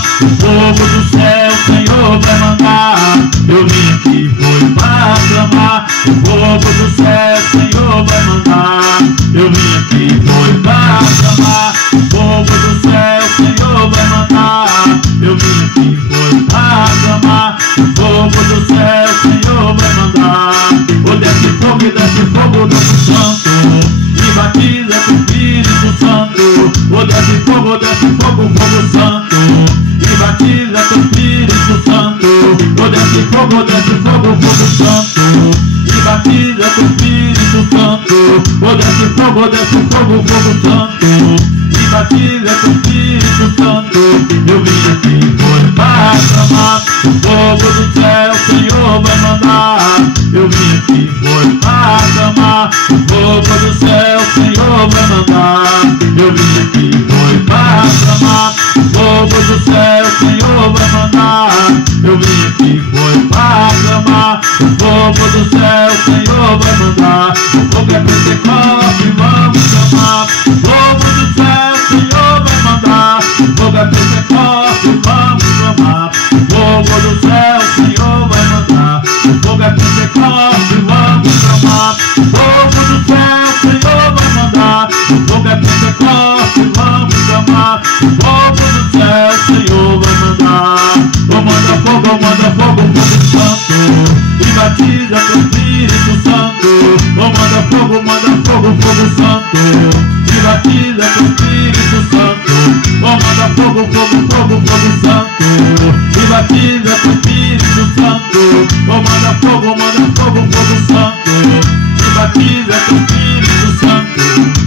clamar, o fogo do céu o Senhor vai mandar. Eu vim aqui foi para clamar, o fogo do céu o Senhor vai mandar. Eu vim aqui foi para clamar, o fogo do céu o Senhor vai mandar. Eu vim aqui foi para clamar, o fogo do céu o Senhor vai mandar. O desce fogo do Santo, e batiza com o Espírito Santo. O desce fogo santo, e batiza com o Espírito Santo. O desce fogo santo, e batiza com o Espírito Santo. O desce fogo santo, e batiza com o Espírito Santo. Eu vim aqui foi para clamar, o fogo do céu o Senhor vai mandar. Eu vim aqui foi para clamar, o fogo do céu o Senhor vai mandar. Eu vim aqui foi para clamar, o fogo do céu o Senhor vai mandar. Eu vim aqui foi para clamar, o fogo do céu o Senhor vai mandar. O fogo é Pentecoste, vamos clamar, o fogo do céu o Senhor vai mandar. O fogo é Pentecoste, vamos clamar, o fogo do céu o Senhor vai mandar. O fogo é Pentecoste, vamos clamar, o fogo do céu o Senhor vai mandar. O fogo é Pentecoste, vamos clamar, o fogo do céu o Senhor vai mandar. Oh, manda fogo santo, e batiza com o Espírito Santo. Oh, manda fogo santo, e batiza com o Espírito Santo. Oh, manda fogo santo, e batiza com o Espírito Santo. Oh, manda fogo santo, e batiza com o Espírito Santo.